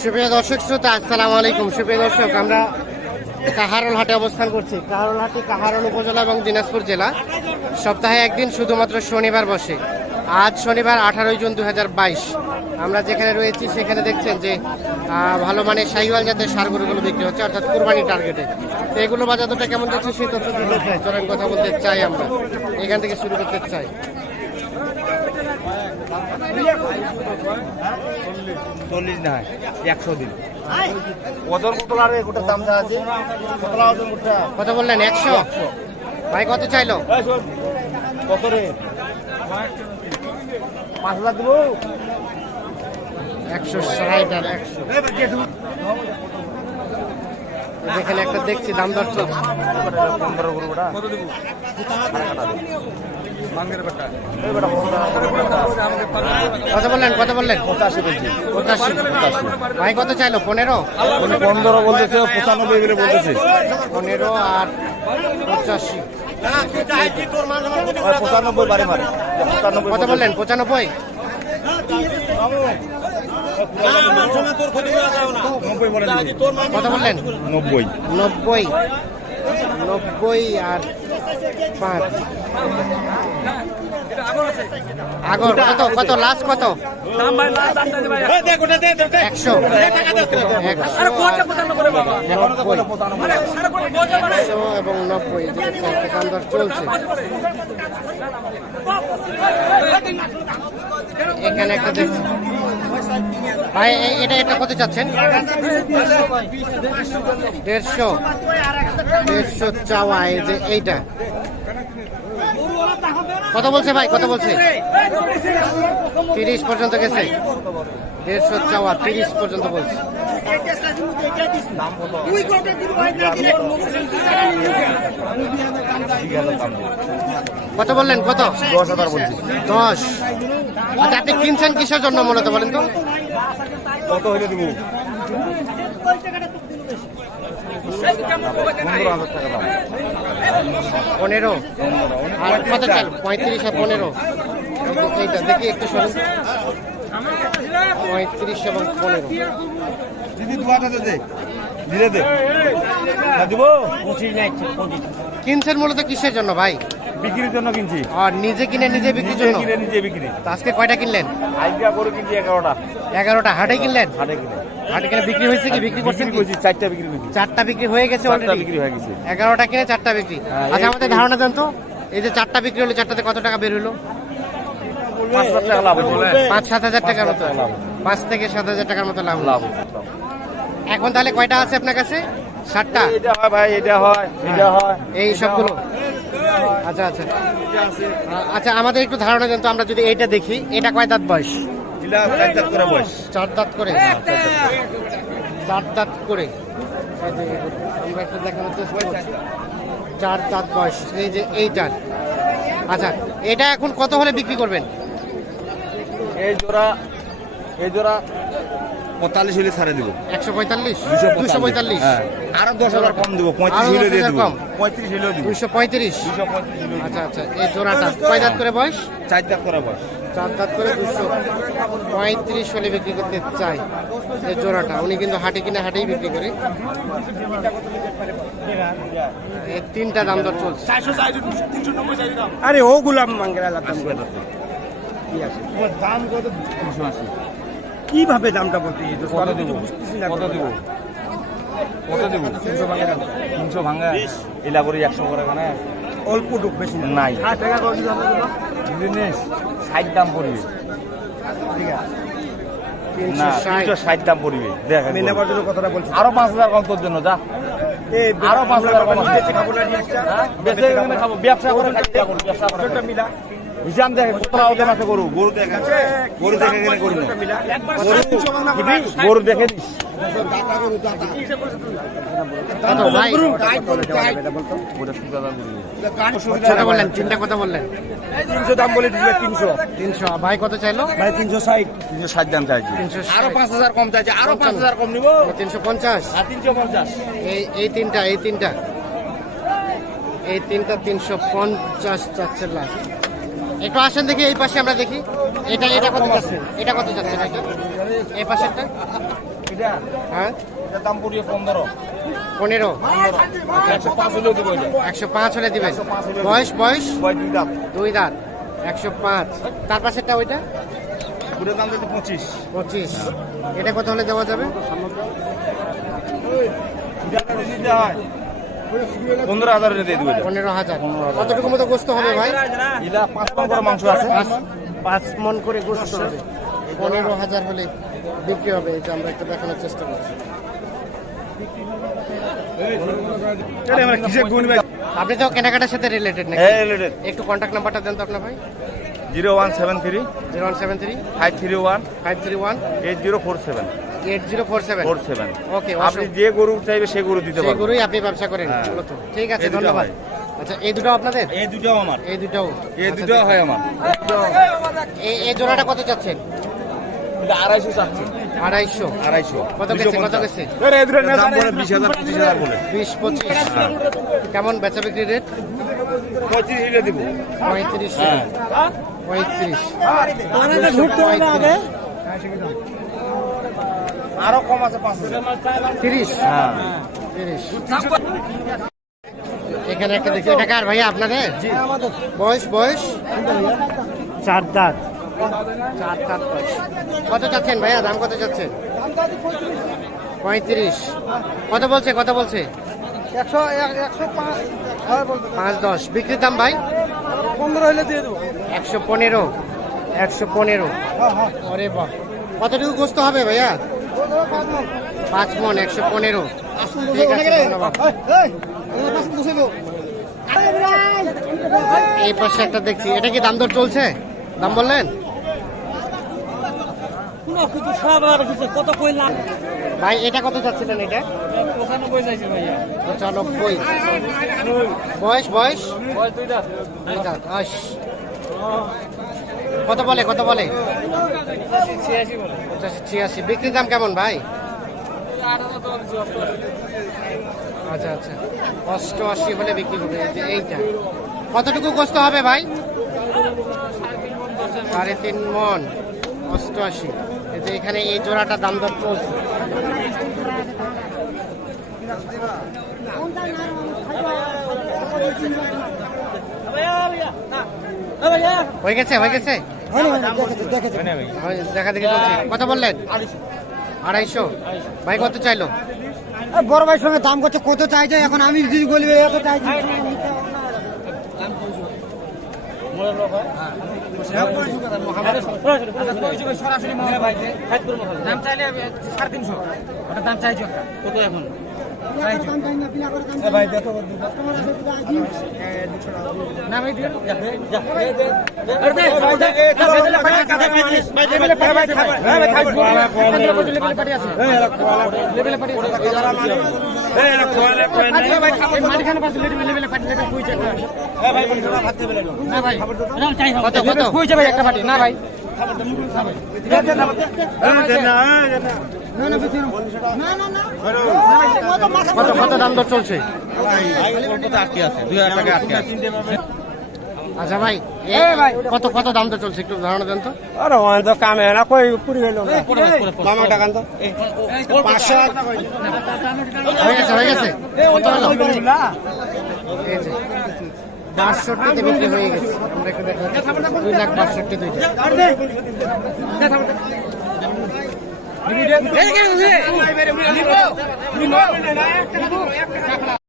সুপ্রিয় দর্শক, শ্রোতা, আসসালামু আলাইকুম। সুপ্রিয় দর্শক, আমরা কাহারল হাটে অবস্থান করছি। কাহারল হাটে কাহারল উপজেলা এবং দিনাজপুর জেলা। সপ্তাহে একদিন শুধুমাত্র শনিবার বসে। আজ শনিবার, আঠারোই জুন দু হাজার বাইশ। আমরা যেখানে রয়েছি, সেখানে দেখছেন যে ভালো মানের শাহিওয়াল জাতের সারগুলোগুলো বিক্রি হচ্ছে, অর্থাৎ কুরবানি টার্গেটে। তো এগুলো বাজার দরটা কেমন যাচ্ছে, সেই তথ্য কথা বলতে চাই আমরা। এখান থেকে শুরু করতে চাই। চল্লিশ না একশো দিন। ওজন কত লাগে গোটার দাম যা আছে কতলা ওজন গোটা কত বললেন একশো? ভাই কত চাইলো? কত রে? পাঁচ হাজার দেবো। একশো ষাট আর একশো। এখানে একটা দেখছি দাম দর চলছে। পনেরো গরু কত বললেন কত বললেন। পঁচাশি। বলছি পঁচাশি ভাই কত চাইলো? পনেরো? পনেরো বলতেছে পঁচানব্বই বলতেছে। পনেরো আর পঁচাশি। পঁচানব্বই বারে মারে। পঁচানব্বই কত বললেন পঁচানব্বই? নব্বই বললেন? নব্বই। নব্বই। নব্বই আর পাঁচ। আগর কত কত লাস্ট কত? একশো। একশো। একশো এবং নব্বই যে চারটে দাম দর চলছে। এখানে একটা দেখছি ভাই এটা এটা কত চাচ্ছেন? দেড়শো। দেড়শো চাওয়া এই যে এইটা। কত বলছে ভাই? কত বলছে? তিরিশ পর্যন্ত গেছে। দেড়শো চাওয়া তিরিশ পর্যন্ত বলছে। কত বললেন? কত? দশ হাজার বলছি। দশ। আচ্ছা আপনি কিনছেন কিসের জন্য মূলত বলেন তো? কত হইলে দেবো? পনেরো আর কত চাল? পঁয়ত্রিশ আর পনেরো? এইটা দেখি একটু সরুন পঁয়ত্রিশ এবং পনেরো। দিদি দু হাজার দিব? কিনছেন মূলত কিসের জন্য ভাই? বিক্রির জন্য কিনছি। আর নিজে কিনে নিজে বিক্রির জন্য? কিনে নিজে বিক্রি। তো আজকে কয়টা কিনলেন? আইডিয়া করে কিনছি এগারোটা। এগারোটা। হাটে কিনলেন? হাটে কিনে। হাটে কিনে বিক্রি হয়েছে কি? বিক্রি করছেন কি? চারটা বিক্রি করছি চারটা বিক্রি হয়ে গেছে অলরেডি বিক্রি হয়ে গেছে। এগারোটা কিনে চারটা বিক্রি। হ্যাঁ, আচ্ছা আমাদের ধারণা দেন তো। এই যে চারটা বিক্রি হলো চারটাতে কত টাকা বের হলো? পাঁচ সাত হাজার টাকার মতো। লাভ। পাঁচ থেকে সাত হাজার টাকার মতো লাভ লাভ এখন তাহলে কয়টা আছে আপনার কাছে? ষাটটা এটা হয় ভাই এটা হয় এটা হয়। এই সবগুলো? আচ্ছা আচ্ছা। আচ্ছা আমাদের একটু ধারণা দেন তো আমরা যদি এইটা দেখি এটা কয় দাঁত বয়স? চার বয়স। চার দাঁত করে? চার দাঁত করে। চার দাঁত বয়স এই যে এইটার আচ্ছা এটা এখন কত হলে বিক্রি করবেন? এই জোড়া এই জোড়া পঁয়তাল্লিশ হলে ছাড়ে দিব। একশো পঁয়তাল্লিশ? দুশো দুশো পঁয়তাল্লিশ? হ্যাঁ। আরও দশ হাজার কম দেবো পঁয়ত্রিশ হলে দিয়ে দেবো। কম? পঁয়ত্রিশ হলেও দিব। দুশো পঁয়ত্রিশ? দুশো পঁয়ত্রিশ আচ্ছা আচ্ছা। এই জোড়াটা কয় দাঁত করে বয়স? চার দাগ করে বয়স। চার দাঁত করে দুশো পঁয়ত্রিশ হলে বিক্রি করতে চাই এই জোড়াটা। উনি কিন্তু হাটে কিনে হাটেই বিক্রি করে। এই তিনটা দাম দর চলছে। আরে ও গুলাম মাঙ্গেরা দাম করে। দাম কত? তিনশো আশি। কীভাবে দামটা বলতে বুঝতেছি না কত দেবো? কত দেবো? তিনশো ভাঙা তিনশো ভাঙা? এলা করে একশো করে মানে অল্প টুক বেশি নাই। ষাট টাকা করে জিনিস ষাট দাম পড়বে। ঠিক আছে। না তিনশো ষাট। দাম পড়বে। দেখ আমি নেবার জন্য কথাটা বলছি। আরও পাঁচ হাজার কম তোর জন্য যা। আরও পাঁচ হাজার কম। খাব না খাব ব্যবসা করে ব্যবসা করে মিলা। হিসাব দেখে কত ওদের আছে গরু গরু দেখে গরু দেখে ছোটটা মিলা গরু গরু দেখে দিস তিনশো দাম বলে দিলে তিনশো। তিনশো। ভাই কত চাইলো? ভাই তিনশো ষাট। তিনশো ষাট দাম চাইছি। তিনশো আরও পাঁচ হাজার কম চাইছি আরও পাঁচ হাজার কম নিবো। তিনশো পঞ্চাশ। আর তিনশো পঞ্চাশ। এই এই তিনটা এই তিনটা। এই তিনটা তিনশো পঞ্চাশ চাচ্ছে লাস্ট একটু আসেন দেখি এই পাশে আমরা দেখি। এটা এটা কত যাচ্ছে? এটা কত যাচ্ছে এটা এই পাশেরটা? হ্যাঁ? এটার দাম পড়িয়ে পনেরো। পনেরো? একশো পাঁচ হলে দিবেন। বয়স বয়স? দুই দাঁত। একশো পাঁচ। তার পাশেরটা ওইটা? ওটার দাম পঁচিশ। পঁচিশ। এটা কত হলে দেওয়া যাবে? দিতে হয়। পনেরো হাজার দিয়ে দেবো। এটা পনেরো হাজার। কতটুকু মতো গোস্ত হবে ভাই? এটা পাঁচ পন করে মাংস আছে। পাঁচ পাঁচ মন করে গোস্ত হবে। পনেরো হাজার হলে বিক্রি হবে যে আমরা একটু দেখানোর চেষ্টা করছি। এটা আপনি তো কেনাকাটার সাথে রিলেটেড হ্যাঁ রিলেটেড একটু কন্ট্যাক্ট নাম্বারটা দেন তো আপনার ভাই। Zero one seven three zero one seven three five three one five three one eight zero four seven. Eight zero four seven four seven okay আপনি যে গরু চাইবে সে গরু দিতে সেই পারবেন গরুই আপনি ব্যবসা করেন হ্যাঁ। মূলত ঠিক আছে ধন্যবাদ। হয়। আচ্ছা এই দুটো আপনাদের? এই দুটাও আমার। এই দুটাও। এই আচ্ছা, দুটাও হয় আমার। এই এই জোড়াটা কত চাচ্ছেন? আড়াইশো চাচ্ছি। আড়াইশো। আড়াইশো। কত গেছে কত গেছে? বিশ হাজার পঁচিশ হাজার বলে। বিশ পঁচিশ। কেমন বেচা বিক্রি রেট? পঁচিশ দিব। পঁয়ত্রিশ। হ্যাঁ। পঁয়ত্রিশ। আরও কম আছে পাঁচ তিরিশ? হ্যাঁ। তিরিশ। এখানে একটা দেখি। এটা কার ভাইয়া আপনাদের? বয়স বয়স? চার দাঁত। চার দাঁত বয়স। কত চাচ্ছেন ভাইয়া? দাম কত চাচ্ছেন? পঁয়ত্রিশ। কত বলছে? কত বলছে? একশো একশো পাঁচ। হ্যাঁ পাঁচ দশ। বিক্রির দাম ভাই? পনেরো হলে দিয়ে দেবো। একশো পনেরো। একশো পনেরো। হ্যাঁ হ্যাঁ। বাহ। কতটুকু গোস্ত হবে ভাইয়া? পাঁচ মন একশো পনেরো। এই পাশে একটা দেখছি। এটা কি দাম দর চলছে? দাম বললেন? ভাই এটা কত চাচ্ছিলেন এটা? পঁচানব্বই। চাইছি ভাইয়া পঁচানব্বই বয়স বয়স? দাঁত, আশ। কত বলে কত বলে? পঁচাশি, ছিয়াশি বিক্রির দাম কেমন ভাই? আচ্ছা আচ্ছা। অষ্টআশি হলে বিক্রি যে এইটা। কতটুকু কষ্ট হবে ভাই? সাড়ে তিন মন। অষ্টআশি। যে এখানে এই জোড়াটা দাম দর চলছে হয়ে গেছে হয়ে গেছে? দেখা দেখি চলছে। কত বললেন? আড়াইশো? ভাই কত চাইলো? বড় ভাইয়ের সঙ্গে দাম করছে কত চাইছে এখন আমি যদি বলি এত চাইছি দাম চাইলে সাড়ে তিনশো। ওটা দাম চাইছো কত এখন? ভাই দেখো না ভাই কত কত ভাই একটা পাটি না ভাই কত কত দাম দর চলছে আচ্ছা ভাই এ কত কত দাম দর চলছে একটু ধারণা দেন তো আরে ওই তো কামে না কই পুরি গেল মামা টাকা তো পাঁচশো হয়ে গেছে হয়ে গেছে কত হলো বাষট্টিতে বিক্রি হয়ে গেছে আমরা একটু দেখা দুই লাখ বাষট্টি দুইটা এক টাকা